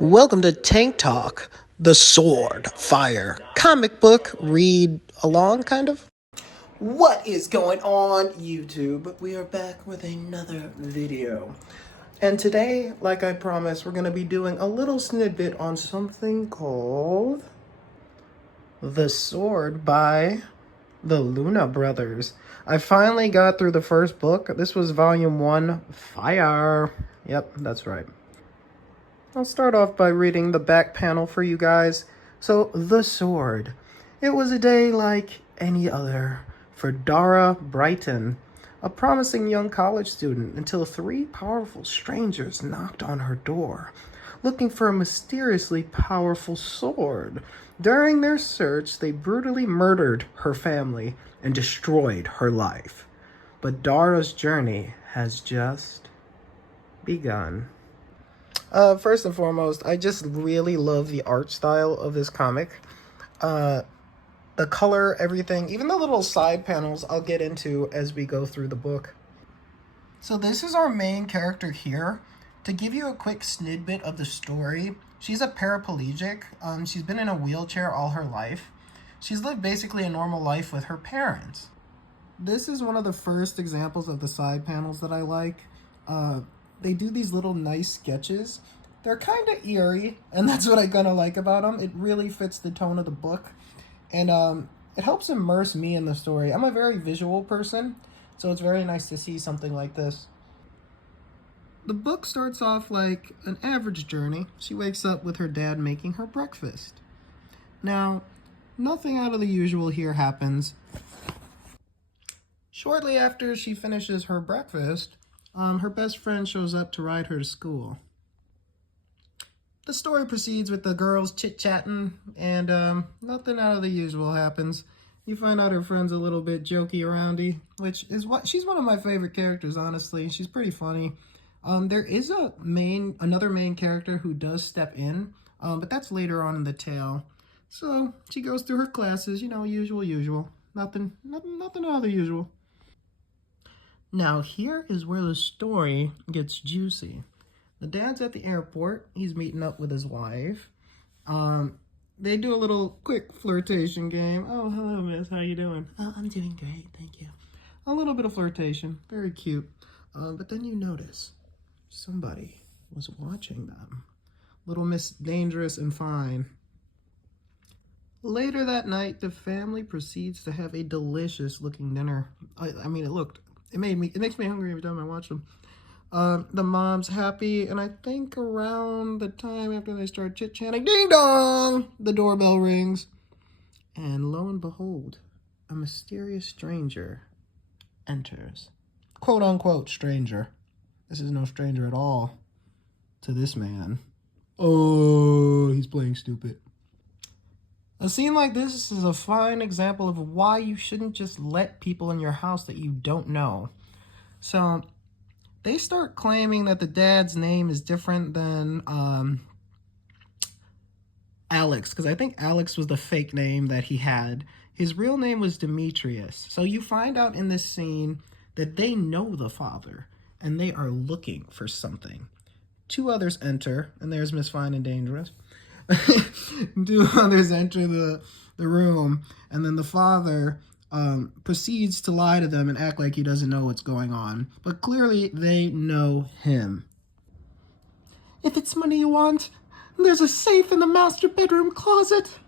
Welcome to Tank Talk, the Sword Fire comic book read along, kind of. What is going on, YouTube? We are back with another video. And today, like I promised, we're going to be doing a little snippet on something called The Sword by the Luna Brothers. I finally got through the first book. This was V.1 Fire. Yep, that's right. I'll start off by reading the back panel for you guys. So, The Sword. It was a day like any other for Dara Brighton, a promising young college student, until three powerful strangers knocked on her door, looking for a mysteriously powerful sword. During their search, they brutally murdered her family and destroyed her life. But Dara's journey has just begun. First and foremost, I just really love the art style of this comic. The color, everything, even the little side panels I'll get into as we go through the book. So this is our main character here. To give you a quick snippet of the story, she's a paraplegic. She's been in a wheelchair all her life. She's lived basically a normal life with her parents. This is one of the first examples of the side panels that I like. They do these little nice sketches. They're kind of eerie, and that's what I kind of like about them. It really fits the tone of the book, and it helps immerse me in the story. I'm a very visual person, so it's very nice to see something like this. The book starts off like an average journey. She wakes up with her dad making her breakfast. Now, nothing out of the usual here happens. Shortly after she finishes her breakfast, her best friend shows up to ride her to school. The story proceeds with the girls chit-chatting, and nothing out of the usual happens. You find out her friend's a little bit jokey-aroundy, which is what she's one of my favorite characters, honestly. She's pretty funny. There is another main character who does step in, but that's later on in the tale. So she goes through her classes, usual. Nothing out of the usual. Now, here is where the story gets juicy. The dad's at the airport. He's meeting up with his wife. They do a little quick flirtation game. Oh, hello, miss. How you doing? Oh, I'm doing great. Thank you. A little bit of flirtation. Very cute. But then you notice somebody was watching them. Little Miss Dangerous and Fine. Later that night, the family proceeds to have a delicious-looking dinner. I mean, it makes me hungry every time I watch them. The mom's happy, and I think around the time after they start chit-chatting, ding dong, the doorbell rings. And lo and behold, a mysterious stranger enters. Quote unquote stranger. This is no stranger at all to this man. Oh, he's playing stupid. A scene like this is a fine example of why you shouldn't just let people in your house that you don't know. So they start claiming that the dad's name is different than Alex, because I think Alex was the fake name that he had. His real name was Demetrius. So you find out in this scene that they know the father, and they are looking for something. Two others enter, and there's Miss Fine and Dangerous. Two others enter the room, and then the father proceeds to lie to them and act like he doesn't know what's going on. But clearly, they know him. If it's money you want, there's a safe in the master bedroom closet.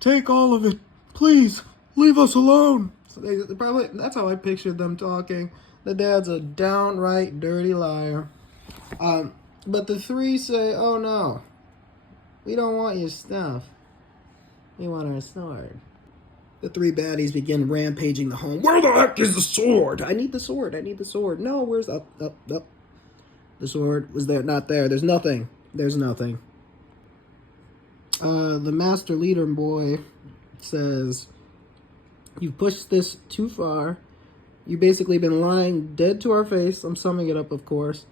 Take all of it. Please, leave us alone. So that's how I pictured them talking. The dad's a downright dirty liar. But the three say, oh no, we don't want your stuff. We want our sword. The three baddies begin rampaging the home. Where the heck is the sword? I need the sword. No, where's up? The sword was there, not there. There's nothing. The master leader boy says, you've pushed this too far. You've basically been lying dead to our face. I'm summing it up, of course.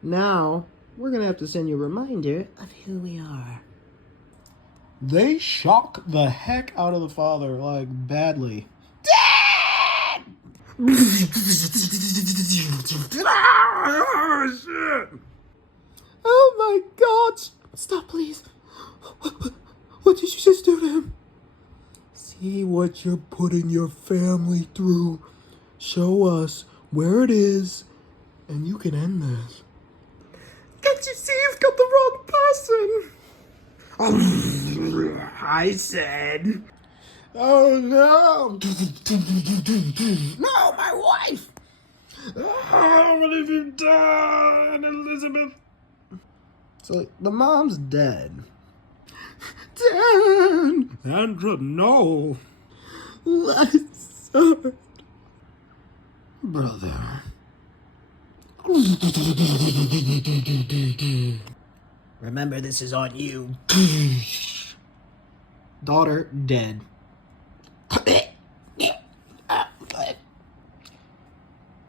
Now, we're going to have to send you a reminder of who we are. They shock the heck out of the father, like, badly. Dad! Oh, my God! Stop, please. What did you just do to him? See what you're putting your family through. Show us where it is, and you can end this. Can't you see you've got the wrong person? I said. Oh no! No, my wife! Oh, what have you done, Elizabeth? So the mom's dead. Dad! Andrew, no! Let's brother. Remember, this is on you. Daughter dead.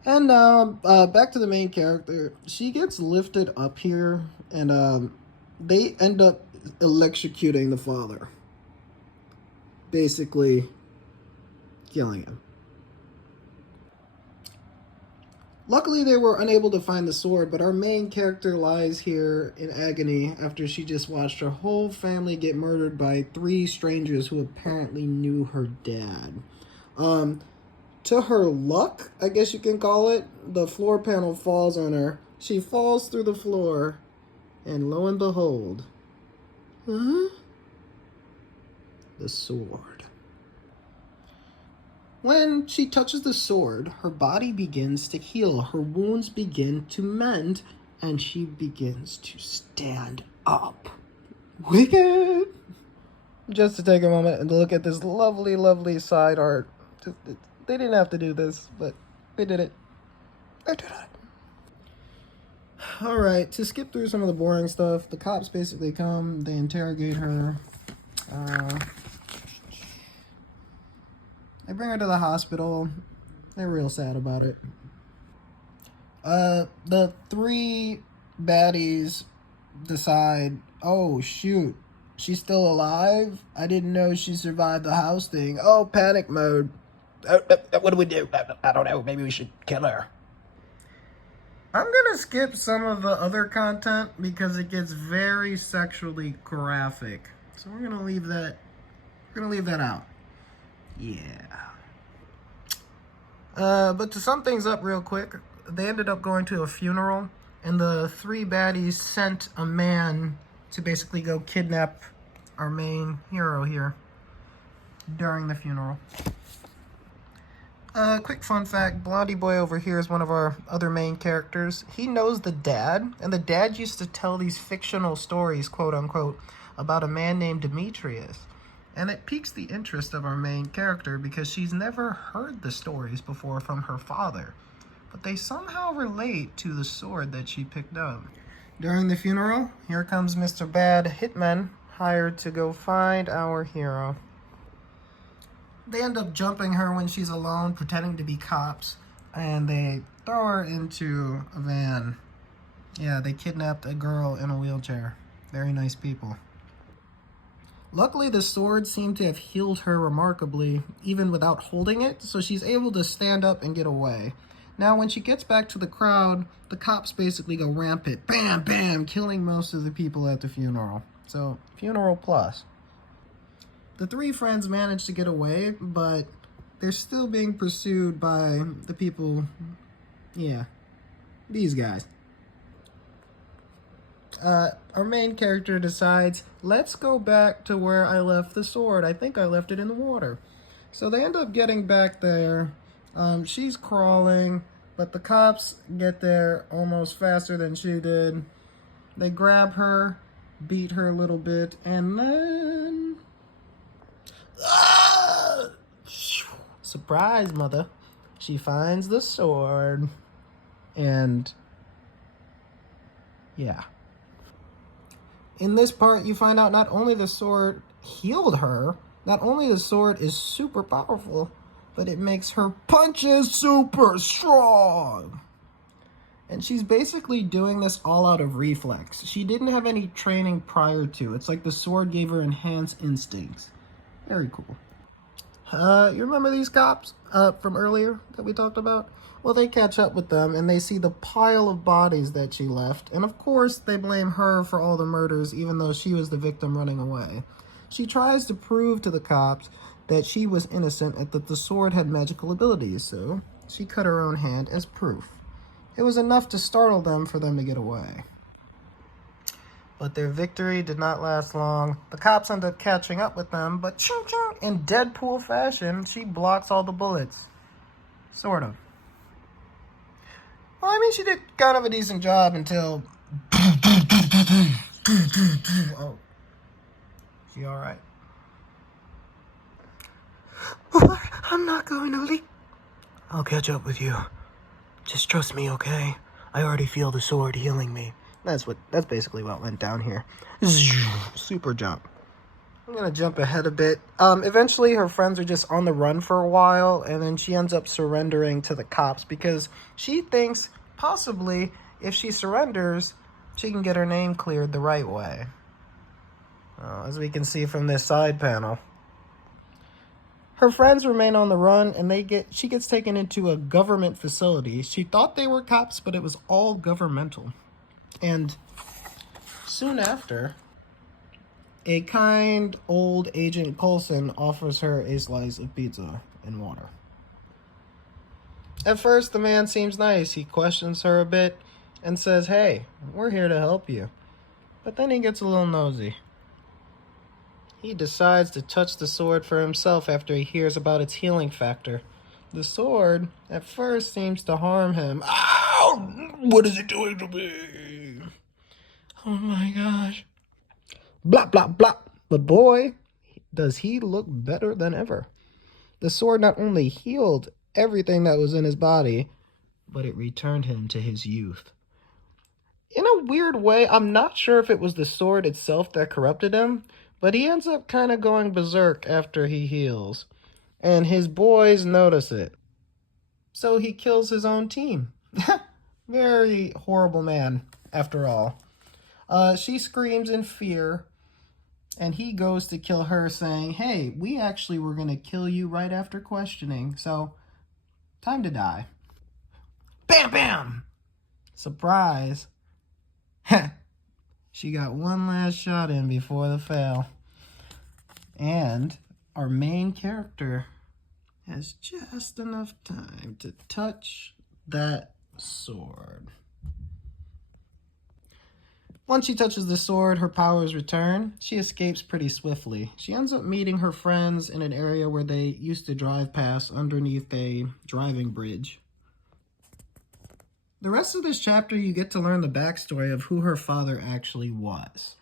And back to the main character. She gets lifted up here, and they end up electrocuting the father. Basically, killing him. Luckily, they were unable to find the sword, but our main character lies here in agony after she just watched her whole family get murdered by 3 strangers who apparently knew her dad. To her luck, I guess you can call it, the floor panel falls on her. She falls through the floor, and lo and behold, the sword. When she touches the sword, her body begins to heal, her wounds begin to mend, and she begins to stand up. Wicked! Just to take a moment and look at this lovely, lovely side art. They didn't have to do this, but they did it. They did it. Alright, to skip through some of the boring stuff, the cops basically come, they interrogate her. They bring her to the hospital. They're real sad about it. The 3 baddies decide, oh shoot, she's still alive? I didn't know she survived the house thing. Oh, panic mode. What do we do? I don't know. Maybe we should kill her. I'm gonna skip some of the other content because it gets very sexually graphic. So we're gonna leave that. We're gonna leave that out. Yeah. But to sum things up real quick, they ended up going to a funeral, and the 3 baddies sent a man to basically go kidnap our main hero here during the funeral. Quick fun fact, Blondie Boy over here is one of our other main characters. He knows the dad, and the dad used to tell these fictional stories, quote unquote, about a man named Demetrius. And it piques the interest of our main character because she's never heard the stories before from her father. But they somehow relate to the sword that she picked up. During the funeral, here comes Mr. Bad Hitman, hired to go find our hero. They end up jumping her when she's alone, pretending to be cops, and they throw her into a van. Yeah, they kidnapped a girl in a wheelchair. Very nice people. Luckily, the sword seemed to have healed her remarkably, even without holding it, so she's able to stand up and get away. Now, when she gets back to the crowd, the cops basically go rampant. Bam, bam, killing most of the people at the funeral. So, funeral plus. The 3 friends manage to get away, but they're still being pursued by the people, yeah, these guys. Our main character decides, let's go back to where I left the sword. I think I left it in the water. So they end up getting back there. She's crawling, but the cops get there almost faster than she did. They grab her, beat her a little bit, and then... surprise, mother. She finds the sword. And... yeah. In this part, you find out not only the sword healed her, not only the sword is super powerful, but it makes her punches super strong. And she's basically doing this all out of reflex. She didn't have any training prior to. It's like the sword gave her enhanced instincts. Very cool. You remember these cops from earlier that we talked about? Well, they catch up with them and they see the pile of bodies that she left. And of course, they blame her for all the murders, even though she was the victim running away. She tries to prove to the cops that she was innocent and that the sword had magical abilities, so she cut her own hand as proof. It was enough to startle them for them to get away. But their victory did not last long. The cops end up catching up with them, but ching ching, in Deadpool fashion, she blocks all the bullets. Sort of. Well, I mean, she did kind of a decent job until... Oh. She alright? I'm not going to leave. I'll catch up with you. Just trust me, okay? I already feel the sword healing me. That's basically what went down here. Super jump. I'm gonna jump ahead a bit. Eventually her friends are just on the run for a while, and then she ends up surrendering to the cops because she thinks possibly if she surrenders, she can get her name cleared the right way. As we can see from this side panel. Her friends remain on the run, and she gets taken into a government facility. She thought they were cops, but it was all governmental. And soon after, a kind old Agent Coulson offers her a slice of pizza and water. At first, the man seems nice. He questions her a bit and says, "Hey, we're here to help you." But then he gets a little nosy. He decides to touch the sword for himself after he hears about its healing factor. The sword, at first, seems to harm him. Ow! What is it doing to me? Oh my gosh. Blah, blah, blah. But boy, does he look better than ever. The sword not only healed everything that was in his body, but it returned him to his youth. In a weird way, I'm not sure if it was the sword itself that corrupted him, but he ends up kind of going berserk after he heals. And his boys notice it. So he kills his own team. Very horrible man, after all. She screams in fear, and he goes to kill her, saying, "Hey, we actually were going to kill you right after questioning, so time to die." Bam, bam! Surprise. She got one last shot in before the fail. And our main character has just enough time to touch that sword. Once she touches the sword, her powers return. She escapes pretty swiftly. She ends up meeting her friends in an area where they used to drive past underneath a driving bridge. The rest of this chapter, you get to learn the backstory of who her father actually was.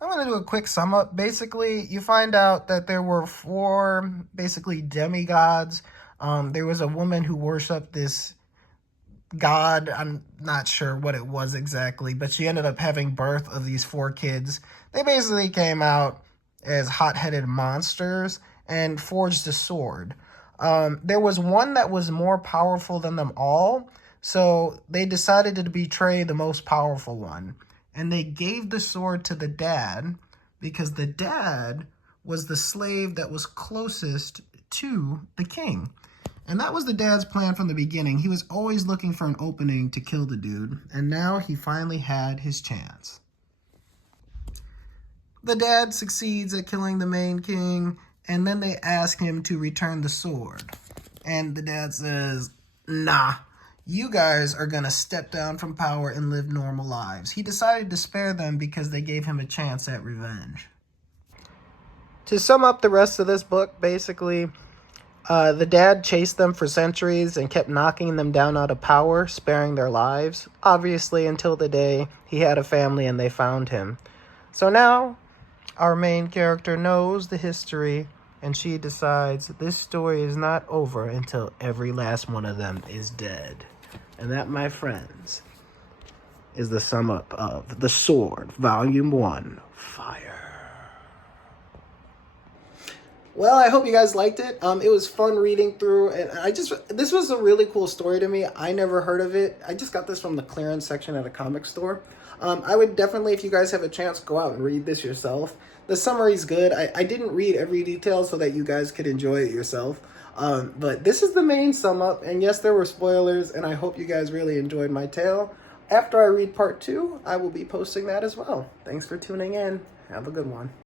I'm going to do a quick sum up. Basically, you find out that there were 4 basically demigods. There was a woman who worshipped this god. I'm not sure what it was exactly, but she ended up having birth of these 4 kids. They basically came out as hot-headed monsters and forged a sword. There was one that was more powerful than them all, so they decided to betray the most powerful one. And they gave the sword to the dad because the dad was the slave that was closest to the king. And that was the dad's plan from the beginning. He was always looking for an opening to kill the dude, and now he finally had his chance. The dad succeeds at killing the main king, and then they ask him to return the sword. And the dad says, "Nah, you guys are going to step down from power and live normal lives." He decided to spare them because they gave him a chance at revenge. To sum up the rest of this book, basically, the dad chased them for centuries and kept knocking them down out of power, sparing their lives, obviously until the day he had a family and they found him. So now, our main character knows the history, and she decides this story is not over until every last one of them is dead. And that, my friends, is the sum up of The Sword, Volume 1, Fire. Well, I hope you guys liked it. It was fun reading through, and this was a really cool story to me. I never heard of it. I just got this from the clearance section at a comic store. I would definitely, if you guys have a chance, go out and read this yourself. The summary's good. I didn't read every detail so that you guys could enjoy it yourself. But this is the main sum up, and yes, there were spoilers, and I hope you guys really enjoyed my tale. After I read part 2, I will be posting that as well. Thanks for tuning in. Have a good one.